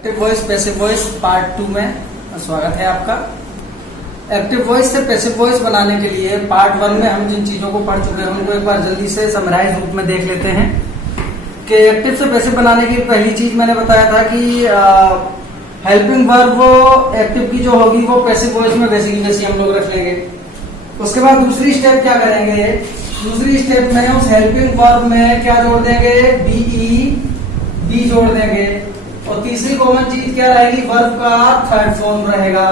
Active voice passive voice part 2 में स्वागत है आपका। एक्टिव वॉइस से पैसिव वॉइस बनाने के लिए पार्ट 1 में हम जिन चीजों को पढ़ चुके हैं उनको एक बार जल्दी से समराइज रूप में देख लेते हैं कि एक्टिव से पैसिव बनाने की पहली चीज मैंने बताया था कि हेल्पिंग वर्ब एक्टिव की जो होगी वो पैसिव वॉइस में वैसी की वैसी हम लोग रख लेंगे। उसके बाद दूसरी स्टेप क्या करेंगे, दूसरी स्टेप में उस हेल्पिंग वर्ब में क्या जोड़ देंगे, बी जोड़ देंगे। और तीसरी कॉमन चीज क्या रहेगी, वर्ब का थर्ड फॉर्म रहेगा।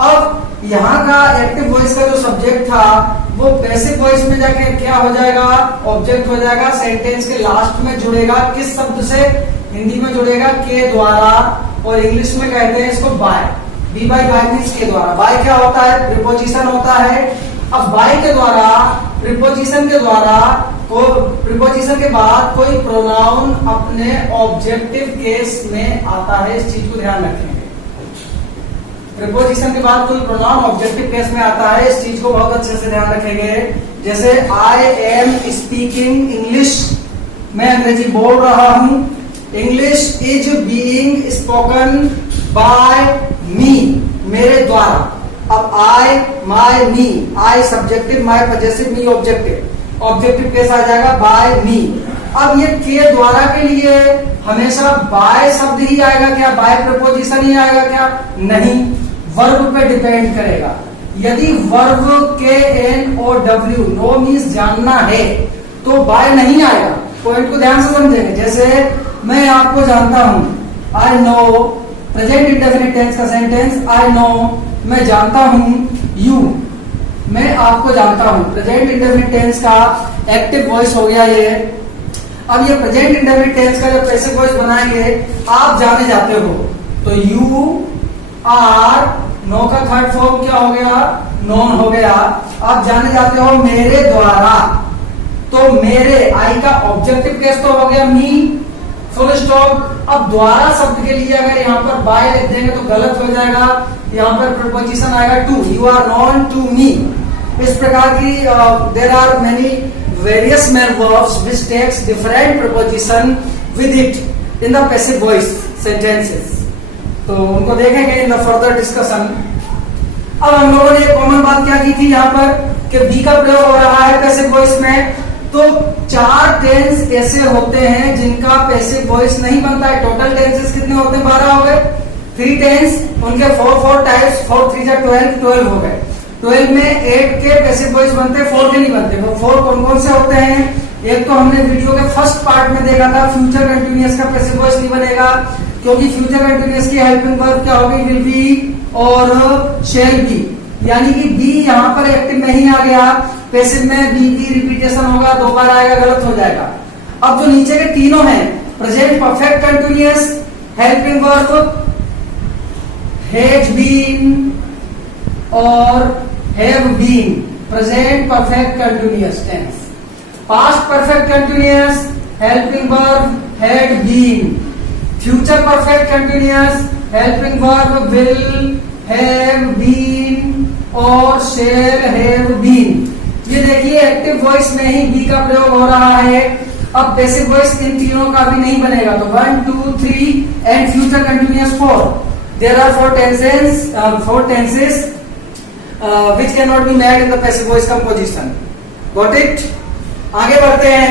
अब यहाँ का एक्टिव वॉइस का जो सब्जेक्ट था वो पैसिव वॉइस में जाके क्या हो जाएगा, ऑब्जेक्ट हो जाएगा। सेंटेंस के लास्ट में जुड़ेगा किस शब्द से, हिंदी में जुड़ेगा के द्वारा, और इंग्लिश में कहते हैं इसको बाय। बी बाय मीन्स के द्वारा। बाय क्या होता है, प्रीपोजिशन होता है। अब बाय के द्वारा, प्रीपोजिशन के द्वारा, प्रीपोजिशन के बाद कोई प्रोनाउन अपने ऑब्जेक्टिव केस में आता है, इस चीज को ध्यान रखेंगे। प्रीपोजिशन के बाद कोई प्रोनाउन ऑब्जेक्टिव केस में आता है, इस चीज को बहुत अच्छे से ध्यान रखेंगे। जैसे आई एम स्पीकिंग इंग्लिश, मैं अंग्रेजी बोल रहा हूं। English is being spoken by me, मेरे द्वारा। अब I, my, me, I subjective, my possessive, me objective. Objective case आ जाएगा बाय मी। अब ये के द्वारा के लिए हमेशा बाय शब्द ही आएगा क्या, बाय प्रपोजिशन ही आएगा क्या? नहीं, वर्ब पे डिपेंड करेगा। यदि verb K N O W, know means जानना है, तो बाय नहीं आएगा। पॉइंट को ध्यान से समझेंगे। जैसे मैं आपको जानता हूं, I know, present indefinite tense का सेंटेंस, आई नो, मैं जानता हूं। यू, मैं आपको जानता हूं। प्रेजेंट इंडेफिनिट टेंस का एक्टिव वॉइस हो गया ये। अब ये प्रेजेंट इंडेफिनिट टेंस का जब पैसिव वॉइस बनाएंगे, आप जाने जाते हो, तो यू आर, नो का थर्ड फॉर्म क्या हो गया, नोन हो गया। आप जाने जाते हो मेरे द्वारा, तो मेरे, आई का ऑब्जेक्टिव केस तो हो गया मी, फुल स्टॉप। अब द्वारा शब्द के लिए अगर यहाँ पर बाय लिख देंगे तो गलत हो जाएगा। यहाँ पर प्रीपोजिशन आएगा to, you are known to me. इस प्रकार की there are many various main verbs which takes different preposition with it in the passive voice sentences. तो उनको देखेंगे इन द फर्दर डिस्कशन। अब हम लोगों ने कॉमन बात क्या की थी यहाँ पर कि बी का प्रयोग हो रहा है पैसिव वॉइस में। तो 4 टेंस ऐसे होते हैं जिनका पैसिव वॉइस नहीं बनता है। टोटल टेंसेस कितने होते हैं, 12 हो गए। 3 टेंस, उनके 4 टाइप्स, 4 3 जा 12 हो गए। 12 में 8 के पैसिव वॉइस बनते हैं, 4 के नहीं बनते। वो 4 कौन कौन से होते हैं? एक तो हमने वीडियो के फर्स्ट पार्ट में देखा था, फ्यूचर कंटिन्यूअस का पैसिव वॉइस नहीं बनेगा, क्योंकि फ्यूचर कंटिन्यूअस की हेल्पिंग वर्ब क्या होगी, विल बी और शैल बी। यानी कि बी यहाँ पर एक्टिव नहीं आ गया, पैसिव में बी की रिपीटेशन होगा, 2 बार आएगा, गलत हो जाएगा। अब जो नीचे के तीनों हैं, present perfect continuous, helping verb has been और have been, present perfect continuous tense. Past perfect continuous, helping verb had been. Future perfect continuous, helping verb will have been और शैल हैव बीन। ये देखिए active voice में ही B का प्रयोग हो रहा है। अब पैसिव वॉइस इन तीनों का भी नहीं बनेगा, तो 1 2 3 and future continuous 4। There are 4 tenses which cannot be made in the passive voice composition. Got it? आगे बढ़ते हैं।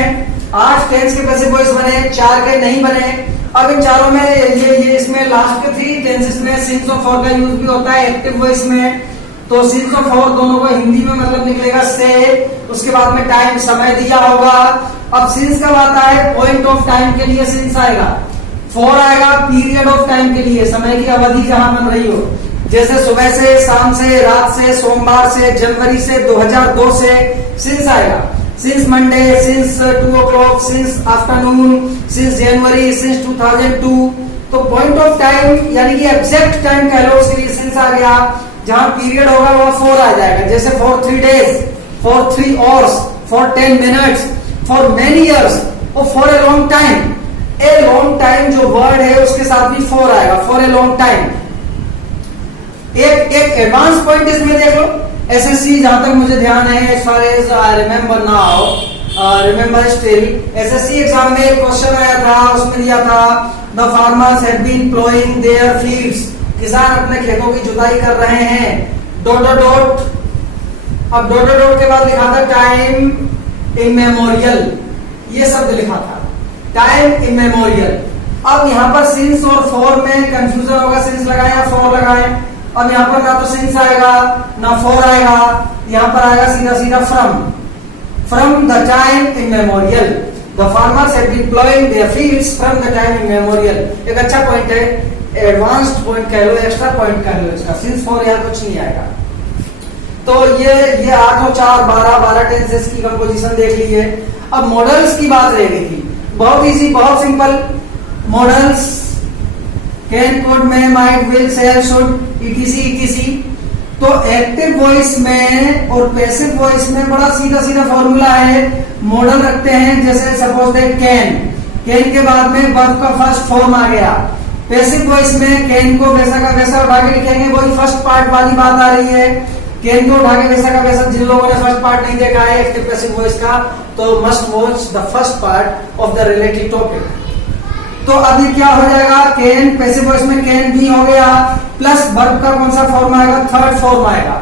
8 टेंस के पैसिव वॉइस बने, 4 के नहीं बने। अब इन चारों में ये इसमें लास्ट के 3 टेंसेस में सिंस और फॉर का यूज भी होता है एक्टिव वॉइस में। तो सिंस और फॉर दोनों को हिंदी में मतलब निकलेगा से, उसके बाद में टाइम, समय दिया होगा। अब सिंस कब आता है, पॉइंट ऑफ टाइम के लिए सिंस आएगा। फॉर आएगा पीरियड ऑफ टाइम के लिए, समय की अवधि जहां बन रही हो, जैसे सुबह से, शाम से, रात से, सोमवार से, जनवरी से, 2002 से सिंस आएगा। Since Monday, since 2 o'clock, since afternoon, since January, since 2002। तो पॉइंट ऑफ टाइम यानी कि एग्जैक्ट टाइम कह लो, उसके लिए सिंस आ गया। जहां पीरियड होगा वहां 4 आ जाएगा, जैसे for 3 days, for 3 hours, for 10 minutes, for many years और for a long time. A long time जो वर्ड है उसके साथ भी 4 आएगा, फॉर ए लॉन्ग टाइम। एक एडवांस पॉइंट इसमें देख लो, एसएससी जहां तक मुझे ध्यान है, as far as I remember now, remember still, SSC exam में एक क्वेश्चन आया था, उसमें दिया था the farmers have been ploughing their fields, किसान अपने खेतों की जुताई कर रहे हैं। डॉट डॉट डॉट, अब डॉट डॉट डॉट के बाद लिखा था टाइम इमेमोरियल, ये शब्द लिखा था टाइम इमेमोरियल। अब यहाँ पर सिंस और फॉर में कंफ्यूजन होगा, सिंस लगाए या फॉर लगाए। अब यहाँ पर ना तो सिंस आएगा ना फॉर आएगा, यहाँ पर आएगा सीधा सीधा from the time immemorial. The farmers have been ploughing their fields from the time immemorial. एक अच्छा पॉइंट है, एडवांस्ड पॉइंट कह लो, एक्स्ट्रा पॉइंट कह लो इसका। सिंस फॉर यहाँ कुछ नहीं आएगा। तो ये 8 और 4 12 टेंसेस की कंपोजिशन देख लीजिए। अब मॉडल्स की बात रह गई थी, बहुत इजी, बहुत simple. Modals can, could, may, might, will, shall, should, etc। तो एक्टिव वॉइस में और पैसिव वॉइस में बड़ा सीधा सीधा फॉर्मूला है। मॉडल रखते हैं, जैसे सपोज दैट कैन के बाद में वर्ब का फर्स्ट फॉर्म आ गया। पैसिव वॉइस में कैन को वैसा का वैसा उठा के लिखेंगे, वही फर्स्ट पार्ट वाली बात आ रही है। कैन को उठा के वैसा का वैसा, जिन लोगों ने फर्स्ट पार्ट नहीं देखा है एक्टिव पैसिव वॉइस का, तो must watch the first part of the related topic. तो अभी क्या हो जाएगा, कैन पैसिव वॉइस में कैन भी हो गया, प्लस वर्ब का कौन सा फॉर्म आएगा, थर्ड फॉर्म आएगा।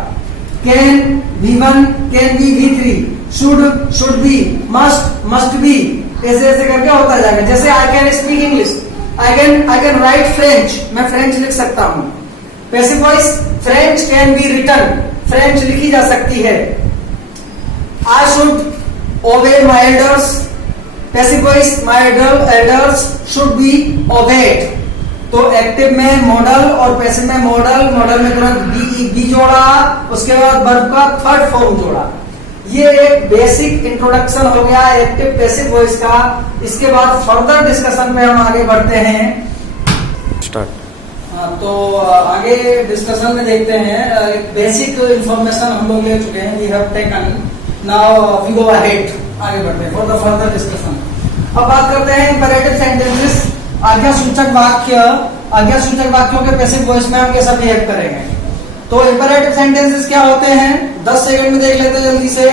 Can V1, can be V3, should be, must be, ऐसे ऐसे करके होता जाएगा। जैसे I can speak English, I can write French, मैं फ्रेंच लिख सकता हूं। Passive voice French can be written, French लिखी जा सकती है। I should obey my elders, passive voice my elders should be obeyed. तो एक्टिव में मॉडल और पैसिव में मॉडल में तुरंत बी जोड़ा, उसके बाद वर्ब का थर्ड फॉर्म जोड़ा। ये एक बेसिक इंट्रोडक्शन हो गया एक्टिव पैसिव वॉइस का। इसके बाद फर्दर डिस्कशन में हम आगे बढ़ते हैं। स्टार्ट। तो आगे डिस्कशन में देखते हैं। एक बेसिक इंफॉर्मेशन हम लोग ले चुके हैं, we have taken, now we go ahead, आगे बढ़ते हैं फॉर द फर्दर डिस्कशन। अब बात करते हैं इंपरेटिव सेंटेंसेस, आज्ञा सूचक वाक्य। आज्ञा सूचक वाक्यों के पैसिव वॉइस में हम कैसा बिहेव करेंगे। तो इंपरेटिव सेंटेंसेस क्या होते हैं, 10 सेकंड में देख लेते हैं जल्दी से।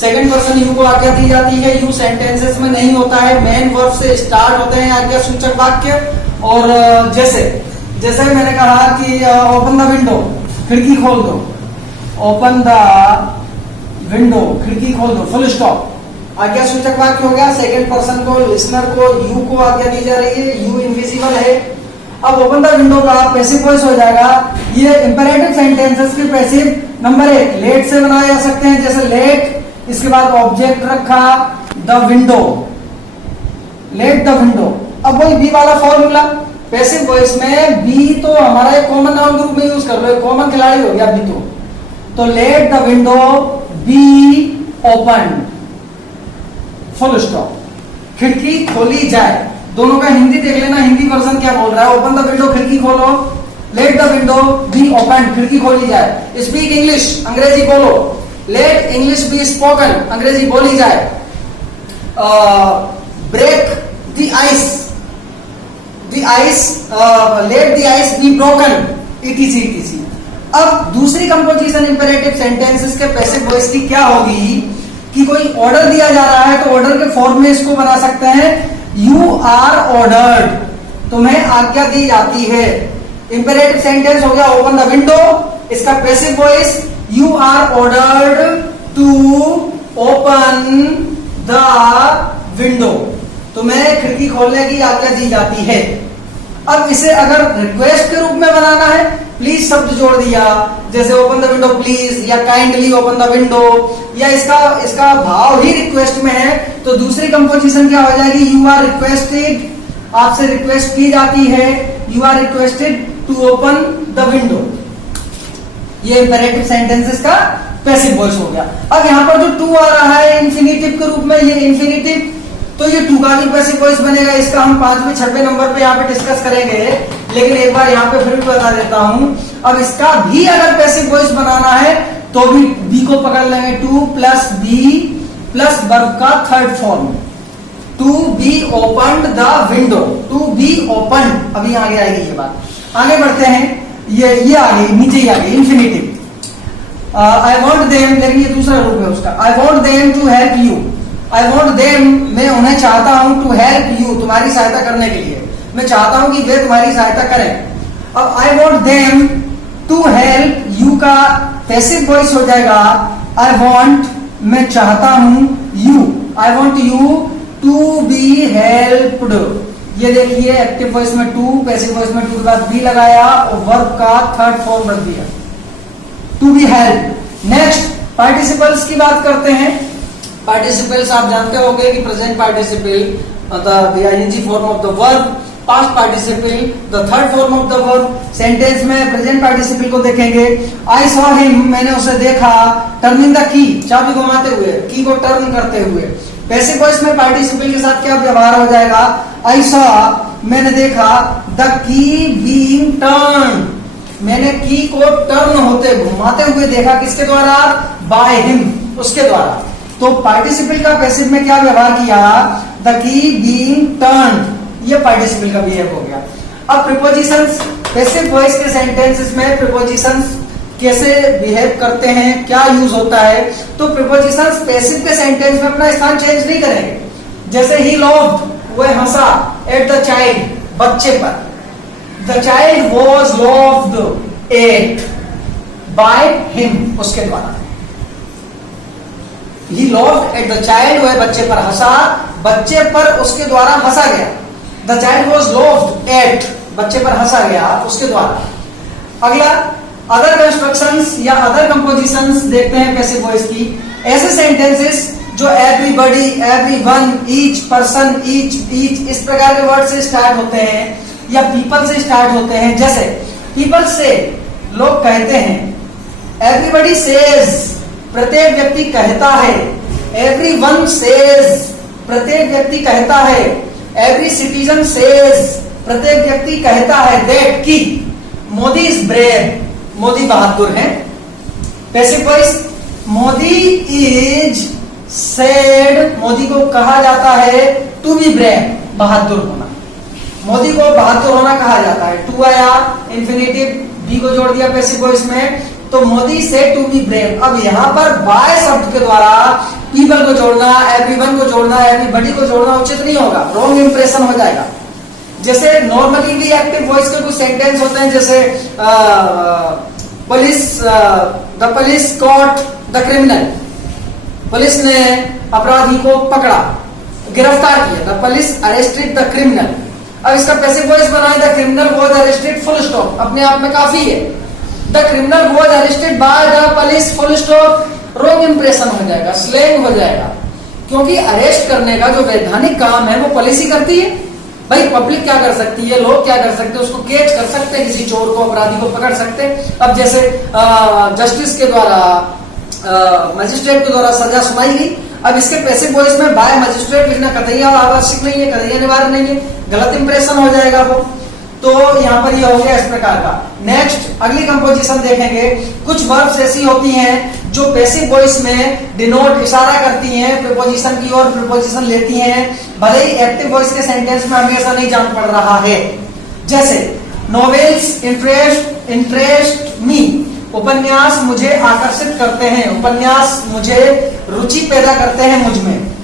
सेकंड पर्सन यू को आज्ञा दी जाती है, यू सेंटेंसेस में नहीं होता है, मेन वर्ब से स्टार्ट होते हैं आज्ञा सूचक वाक्य। और जैसे मैंने कहा कि ओपन द विंडो, खिड़की खोल दो, ओपन द विंडो, खिड़की खोल दो, फुल स्टॉप, आज्ञा सूचक वाक्य हो गया। सेकंड पर्सन को, लिसनर को, यू को आज्ञा दी जा रही है, यू इनविजिबल है। अब ओपन द विंडो का पैसिव वॉइस हो जाएगा। ये इंपेरेटिव सेंटेंसेस के पैसिव नंबर 1 लेट से बनाए जा सकते हैं, जैसे लेट, इसके बाद ऑब्जेक्ट रखा the window, let the window. अब वही बी वाला फॉर्मूला, पैसिव वॉइस में बी तो हमारा एक कॉमन नाउन ग्रुप में यूज कर लो, कॉमन खिलाड़ी हो गया बी। तो let the window be open, full stop, खिड़की खोली जाए। दोनों का हिंदी देख लेना, हिंदी वर्जन क्या बोल रहा है। ओपन द विंडो, खिड़की खोलो, let the window be open, खिड़की खोली जाए। स्पीक इंग्लिश, अंग्रेजी बोलो, लेट इंग्लिश बी स्पोकन, अंग्रेजी बोली जाए। Break the ice, let the ice be broken, etc। अब दूसरी कंपोजिशन इंपेरेटिव सेंटेंसेस के पैसिव वॉइस की क्या होगी कि कोई ऑर्डर दिया जा रहा है तो ऑर्डर के फॉर्म में इसको बना सकते हैं, यू आर ऑर्डर्ड, तुम्हें आज्ञा दी जाती है। इंपेरेटिव सेंटेंस हो गया ओपन द विंडो, इसका passive voice you are ordered to open the window, तुम्हें खिड़की खोलने की आज्ञा दी जाती है। अब इसे अगर रिक्वेस्ट के रूप में बनाना है, प्लीज शब्द जोड़ दिया, जैसे ओपन द विंडो प्लीज, या काइंडली ओपन द विंडो, या इसका भाव ही रिक्वेस्ट में है, तो दूसरी कंपोजिशन क्या हो जाएगी, यू आर रिक्वेस्टेड, आपसे रिक्वेस्ट की जाती है, you are requested to open the window. ये इंपेरेटिव सेंटेंसेस का पैसिव वॉइस हो गया। अब यहाँ पर जो टू आ रहा है इंफिनिटिव के रूप में, ये इंफिनिटिव, तो ये टू का भी पैसिव वॉइस बनेगा। इसका हम 5वें 6वें नंबर पे यहाँ पे डिस्कस करेंगे, लेकिन एक बार यहाँ पे फिर भी बता देता हूं। अब इसका भी अगर पैसिव वॉइस बनाना है तो भी बी को पकड़ लेंगे, to plus be plus verb का third form, to be open the window, to be open. अभी आगे आएगी ये बात, आगे बढ़ते हैं। ये आगे नीचे ही आगे इंफिनिटिव। आई वॉन्ट देम, लेकिन ये दूसरा रूप है उसका। I want them to help you, I want them, मैं उन्हें चाहता हूं, टू हेल्प यू, तुम्हारी सहायता करने के लिए। मैं चाहता हूं कि वे तुम्हारी सहायता करें। अब I want them to help you का पैसिव वॉइस हो जाएगा आई वॉन्ट, मैं चाहता हूं, you, I want you to be helped. ये देखिए एक्टिव वॉइस में टू, पैसिव वॉइस में टू के बाद बी लगाया और वर्ब का थर्ड फॉर्म रख दिया, to be help. Next participles की बात करते हैं। पार्टिसिपल्स आप जानते होंगे कि present participle the ING form of the verb, past participle the third form of the verb. Sentence में प्रेजेंट पार्टिसिपल को देखेंगे, आई सॉ हिम, मैंने उसे देखा, टर्निंग द की, चाबी घुमाते हुए, की को टर्न करते हुए। पैसिव वॉइस में पार्टिसिपल के साथ क्या व्यवहार हो जाएगा, आई सॉ, मैंने देखा, द की बीइंग टर्न, मैंने की को टर्न होते घुमाते हुए देखा, किसके द्वारा, बाय हिम, उसके द्वारा। तो पार्टिसिपल का पैसिव में क्या व्यवहार किया, द की बीइंग टर्न, ये पार्टिसिपल का बिहेव हो गया। अब प्रीपोजिशंस, पैसिव वॉइस के सेंटेंसेस में प्रीपोजिशंस कैसे बिहेव करते हैं, क्या यूज होता है। तो प्रीपोजिशंस पैसिव के सेंटेंस में अपना स्थान चेंज नहीं करेंगे। जैसे ही लव्ड, वह हंसा, एट द चाइल्ड, बच्चे पर, the child was laughed at by him, उसके द्वारा। He laughed at the child, वह बच्चे पर हंसा, बच्चे पर उसके द्वारा हंसा गया। The child was laughed at, बच्चे पर हंसा गया, उसके द्वारा। अगला अदर कंस्ट्रक्शंस या अदर कंपोजिशंस देखते हैं पैसिव वॉइस की। ऐसे सेंटेंसेस जो everybody, everyone, each person, each इस प्रकार के वर्ड से स्टार्ट होते हैं या पीपल से स्टार्ट होते हैं। जैसे पीपल से, लोग कहते हैं, एवरीबॉडी सेज, प्रत्येक व्यक्ति कहता है, एवरीवन सेज, प्रत्येक व्यक्ति कहता है, एवरी सिटीजन सेज, प्रत्येक व्यक्ति कहता है, दैट की, मोदी इज ब्रेव, मोदी बहादुर है। Passive voice, Modi is said, Modi को कहा जाता है टू बी ब्रेव, बहादुर होना, मोदी को बहादुर होना कहा जाता है। टू आया, इंफिनिटिव, बी को जोड़ दिया पैसिव वॉइस में, तो मोदी से टू बी ब्रेव। अब यहां पर बाय शब्द के द्वारा पीपल को जोड़ना, एवरीवन को जोड़ना, एवरीबॉडी को जोड़ना उचित नहीं होगा, रॉन्ग इंप्रेशन हो जाएगा। जैसे नॉर्मली भी एक्टिव वॉइस के कुछ सेंटेंस होते हैं, जैसे police, the police caught the criminal, police ने अपराधी को पकड़ा, गिरफ्तार किया, the police arrested the criminal. अब इसका पैसिव वॉइस बनाए, the criminal was arrested, full stop, अपने आप में काफी है। The criminal was arrested by the police, full stop, wrong impression हो जाएगा, स्लैंग हो जाएगा, क्योंकि अरेस्ट करने का जो वैधानिक काम है वो पुलिस ही करती है। भाई पब्लिक क्या कर सकती है, लोग क्या कर सकते हैं, उसको कैच कर सकते हैं, किसी चोर को, अपराधी को पकड़ सकते हैं। अब जैसे जस्टिस के द्वारा, मजिस्ट्रेट के द्वारा सजा सुनाई गई, अब इसके पैसिव वॉइस में बाय मजिस्ट्रेट लिखना कतई आवश्यक नहीं है, कतई अनिवार्य नहीं है, गलत इंप्रेशन हो जाएगा वो। तो यहाँ पर ये हो गया इस प्रकार का। नेक्स्ट अगली कंपोजिशन देखेंगे। कुछ वर्ब्स ऐसी होती हैं जो पैसिव वॉइस में डिनोट, इशारा करती हैं प्रीपोजिशन की ओर, प्रीपोजिशन लेती हैं, भले ही एक्टिव वॉइस के सेंटेंस में हमें ऐसा नहीं जान पड़ रहा है। जैसे नॉवेल्स इंटरेस्ट मी, उपन्यास मुझे आकर्षित करते हैं, उपन्यास मुझे रुचि पैदा करते हैं मुझ में।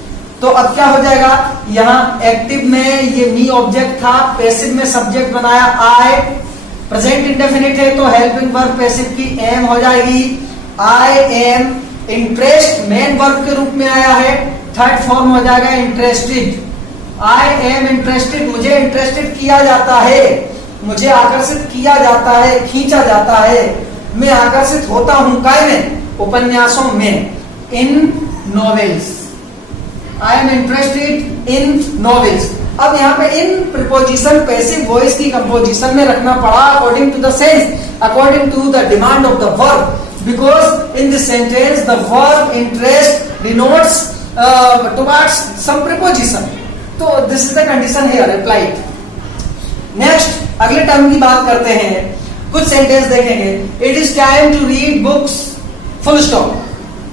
तो अब क्या हो जाएगा, यहाँ एक्टिव में ये मी ऑब्जेक्ट था, पैसिव में सब्जेक्ट बनाया आई, प्रेजेंट इंडेफिनिट है तो हेल्पिंग वर्ब पैसिव की एम हो जाएगी, I am interest main verb के रूप में आया है, थर्ड फॉर्म हो जाएगा इंटरेस्टेड, आई एम इंटरेस्टेड, मुझे इंटरेस्टेड किया जाता है, मुझे आकर्षित किया जाता है, खींचा जाता है, मैं आकर्षित होता हूं काय में, उपन्यासों में, in novels, I am interested in novels. अब यहाँ पे इन प्रीपोजिशन पैसिव वॉइस की कंपोजिशन में रखना पड़ा according to the sense, according to the demand of the verb, because in this sentence the verb interest denotes towards some preposition, तो this is the condition here applied. Next अगले term की बात करते हैं, कुछ सेंटेंस देखेंगे। It is time to read books, full stop,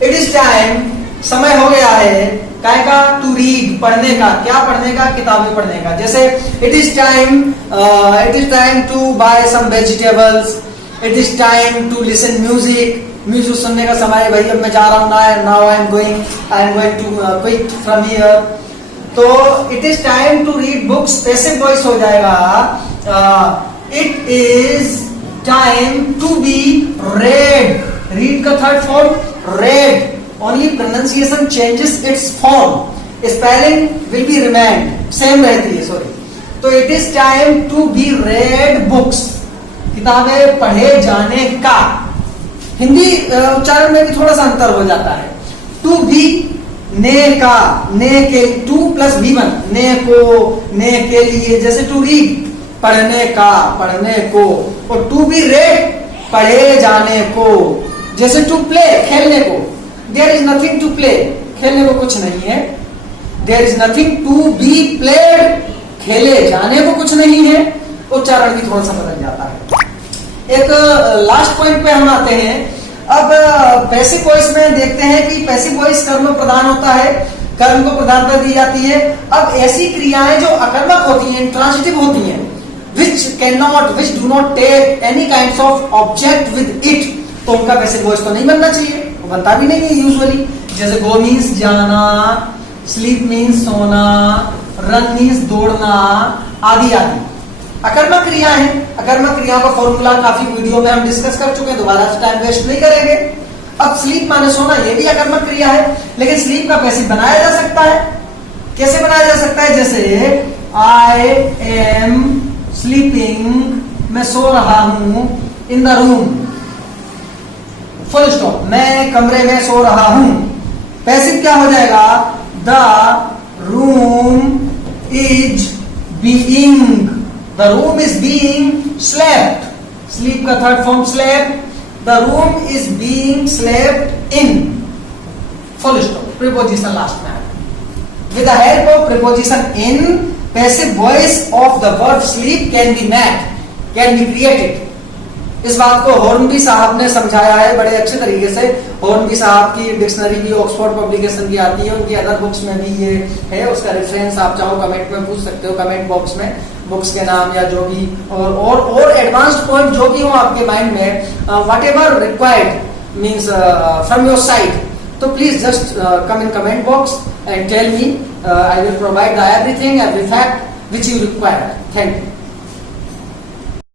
it is time, समय हो गया है, काय का, टू रीड, पढ़ने का, क्या पढ़ने का, किताबें पढ़ने का। जैसे it is time to buy some vegetables, it is time to listen music, music सुनने का समय है भाई, अब मैं जा रहा हूँ, now I am going to quit from here. तो it is time to read books passive voice हो जाएगा it is time to be read. Read का third form read, only pronunciation changes its form, spelling will be remained, same रहती है, sorry. तो it is time to be read books, किताबें पढ़े जाने का। हिंदी उच्चारण में भी थोड़ा सा अंतर हो जाता है। टू बी ने का, ने के, टू प्लस बी वन, ने को, ने के लिए, जैसे टू रीड पढ़ने का, पढ़ने को, और टू बी रेड पढ़े जाने को, जैसे टू प्ले खेलने को। There is nothing to play, खेलने को कुछ नहीं है। There is nothing to be played, खेले जाने को कुछ नहीं है। उच्चारण भी थोड़ा सा बदल जाता है। एक लास्ट पॉइंट पे हम आते हैं। अब पैसिव वॉइस में देखते हैं कि पैसिव वॉइस कर्म प्रधान होता है, कर्म को प्रधानता दी जाती है। अब ऐसी क्रियाएं जो अकर्मक होती हैं, इंट्रांसिटिव होती हैं, which do not take any kinds of object with it, तो उनका पैसिव वॉइस तो नहीं बनना चाहिए, वो बनता भी नहीं है यूजुअली। जैसे गो मीन्स जाना, स्लीप मीन्स सोना, रन मीन्स दौड़ना, आदि आदि अकर्मक क्रिया है। अकर्मक क्रियाओं का फॉर्मूला काफी वीडियो में हम डिस्कस कर चुके हैं, दोबारा से टाइम वेस्ट नहीं करेंगे। अब स्लीप माने सोना, ये भी अकर्मक क्रिया है, लेकिन स्लीप का पैसिव बनाया जा सकता है। कैसे बनाया जा सकता है? जैसे आई एम स्लीपिंग, मैं सो रहा हूं, in the room, full stop, मैं कमरे में सो रहा हूं। पैसिव क्या हो जाएगा? The room is being, the room is being slept, sleep का third form slept, the room is being slept in, full stop, preposition last में। with the help of preposition in, passive voice of the verb sleep can be made, can be created। इस बात को Hornby साहब ने समझाया है बड़े अच्छे तरीके से। हॉर्नबी साहब की डिक्शनरी भी ऑक्सफोर्ड पब्लिकेशन की आती है, उनकी अदर बुक्स में भी ये है। उसका रेफरेंस आप चाहो कमेंट में पूछ सकते हो, कमेंट बॉक्स में, बुक्स के नाम या जो भी और एडवांस्ड पॉइंट जो भी हो आपके माइंड में, whatever required means from your side, तो please just come in comment box and tell me, I will provide the everything, every fact which you require. Thank you.